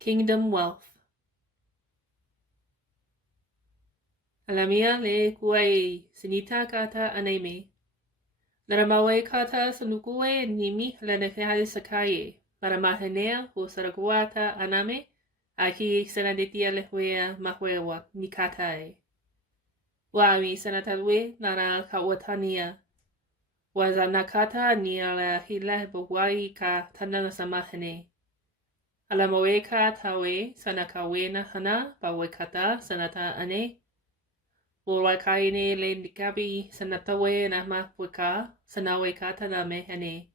Kingdom Wealth. Alamia le kuai sinita kata aneme. Naramawe kata sanukue nimi lanekehali sakaye. Maramahenea o sarakuata aname. Aki sanaditia lehwea mahwewa nikatae. Wami sanatalwe nara kawatania. Wazanakata ni ala hila bawai ka tanana samahene. Alamawe ka tawe sanakawena hana bawekata sanata ane. Wakaine le nikabi sanatawe na mapweka sanaweka taname hane.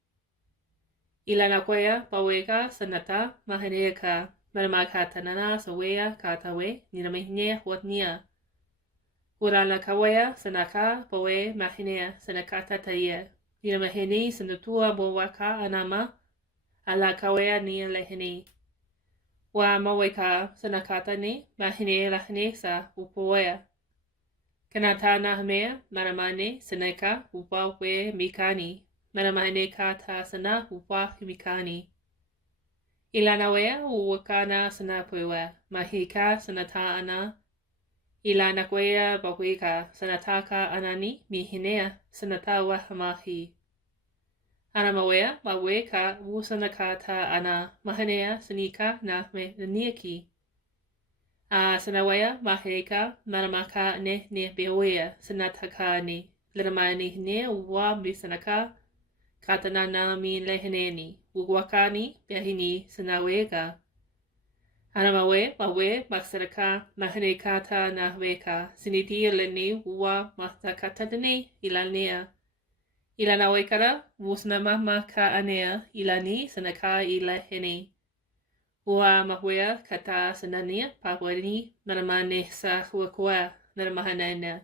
Ilana kwea paweka sanata mahaneka maramaka tanana sawea katawe ninamehne watnia. Urala kawea sanaka pawe mahinea sanakata taya. Ninamehene sanatua bowaka anama ala kawea ni lehene. Wa maweka sanakata ne mahine lahne sa upowea. Kanatana hamea maramane saneka upa we mikani maramane kata sana upa mikani. Ilana wea uwakana sana pwewa mahika sanata ana. Ilana kwea baweka sanataka anani mihinea sanatawa hamahi. Anamawea maweka usanakata ana mahanea sanika na me niaki. Sanawaya maheka maramaka ne bewea sanataka ne leramani ne uwa misanaka katanana mi leheneni uwakani behini sanawega. Anamawe mawe maksaraka mahanekata na weka sinitia lene uwa masakatane ilanea. Ilanawekara wusnama maka anea ilani sanaka ilahene. Ua mahwea kata sanania pawani naramane sa huakua naramahanana.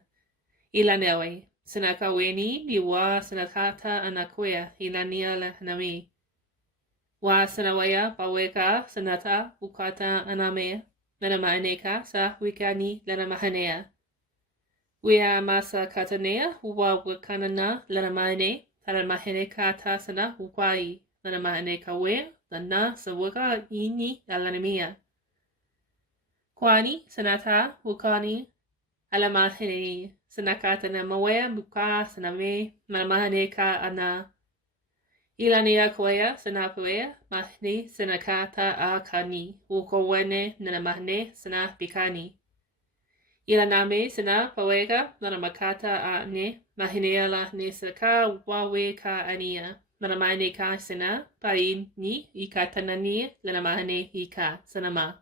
Ilanewe sanaka weni niwa sanakata anakwea ilania la nami. Wa sanawaya paweka sanata ukata aname naramaneka sa wikani laramahanea. Wea masa katanea uwa wakanana laramane taramahene kata sana ukwai laramane kawea na sawaka ini alanamia. Kwani sanata wukani alamahene sanakata na mawea muka saname maramahane ka ana. Ilania kwea sanapwea mahne sanakata akani ukowene nanamahne sanapikani. Ilaname sana pawega naramakata ane mahinea la ne saka wawe ka ania. Naramane ka sana pain ni ikatanani lanamahane hika sanama.